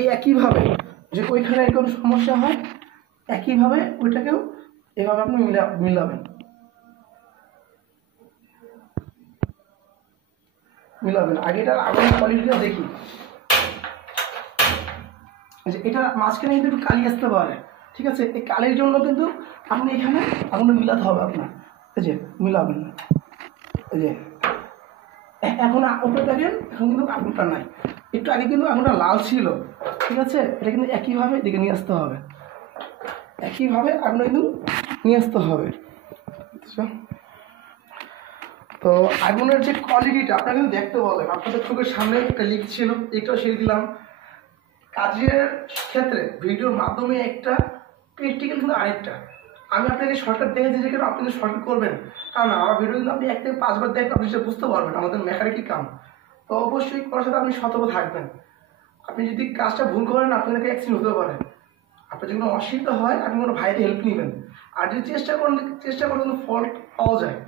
এই একইভাবে যে ওইখানে এরকম সমস্যা হয়, একইভাবে ওইটাকেও এভাবে আপনি মিলাবেন। আগে এটার আগুনের কোয়ালিটিটা দেখি, যে এটা মাঝখানে কিন্তু একটু কালি আসতে পারে, ঠিক আছে? এই কালির জন্য কিন্তু আপনি এখানে আগুনটা মিলাতে হবে আপনার। এই যে মিলাবেন, এই যে এখন ওটা দেখেন, এখন কিন্তু আগুনটা নাই। একটু আগে কিন্তু আগুনটা লাল ছিল, ঠিক আছে? এটা কিন্তু একইভাবে দিকে নিয়ে আসতে হবে, একইভাবে আগুনটা কিন্তু নিয়ে আসতে হবে। তো আগুনের যে কোয়ালিটিটা আপনারা কিন্তু দেখতে বলেন, আপনাদের চোখের সামনে একটা লিক ছিল, এটাও ছেড়ে দিলাম। কাজের ক্ষেত্রে ভিডিওর মাধ্যমে একটা, প্র্যাকটিক্যাল কিন্তু আরেকটা। আমি আপনাকে শর্টকাট দেখেছি যে কেন আপনি শর্টকাট করবেন, কারণ আমার ভিডিও কিন্তু আপনি 1 থেকে 5 বার দেখলে আপনি সেটা বুঝতে পারবেন আমাদের মেকানিক কাম। তো অবশ্যই করার সাথে আপনি সতর্ক থাকবেন। আপনি যদি কাজটা ভুল করেন আপনাদেরকে অ্যাক্সিডেন্ট হতে পারে। আপনার যদি কোনো অসুবিধা হয় আপনি কোনো ভাইয়ের হেল্প নেবেন। আর যদি চেষ্টা করেন কিন্তু ফল্ট পাওয়া যায়,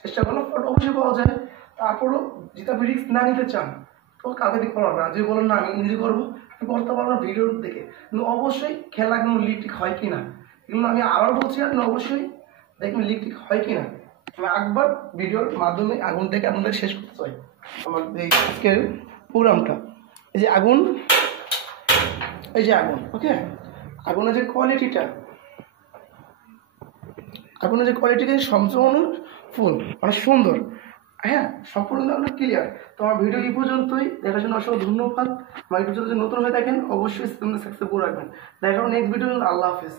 চেষ্টা করলে ফল্ট অবশ্যই পাওয়া যায়। তারপরও যদি আপনি রিস্ক না নিতে চান তো কাউকে দিয়ে করাবেন না। যদি বলেন না আমি নিজে করবো, আপনি করতে পারবেন না ভিডিও দেখে। কিন্তু অবশ্যই খেয়াল রাখবেন লিক টিক হয় কিনা। এগুলো আমি আবার বলছি, আপনি অবশ্যই দেখবেন লিক টিক হয় কিনা। আমি একবার ভিডিওর মাধ্যমে আগুন দেখে আপনাদের শেষ করতে চাই আমার এই আজকের প্রোগ্রামটা। এই যে আগুন, এই যে আগুন, ওকে? আগুনের যে কোয়ালিটিটা, আগুনের যে কোয়ালিটিটা সম্পূর্ণ ফুল, মানে সুন্দর, হ্যাঁ, সম্পূর্ণ আপনার ক্লিয়ার। তো আমার ভিডিও এই পর্যন্তই, দেখার জন্য অসংখ্য ধন্যবাদ। আমার ইউটিউব চ্যানেল যদি নতুন হয়ে থাকেন অবশ্যই সাবস্ক্রাইব করে রাখবেন। দেখা হবে নেক্সট ভিডিও। আল্লাহ হাফেজ।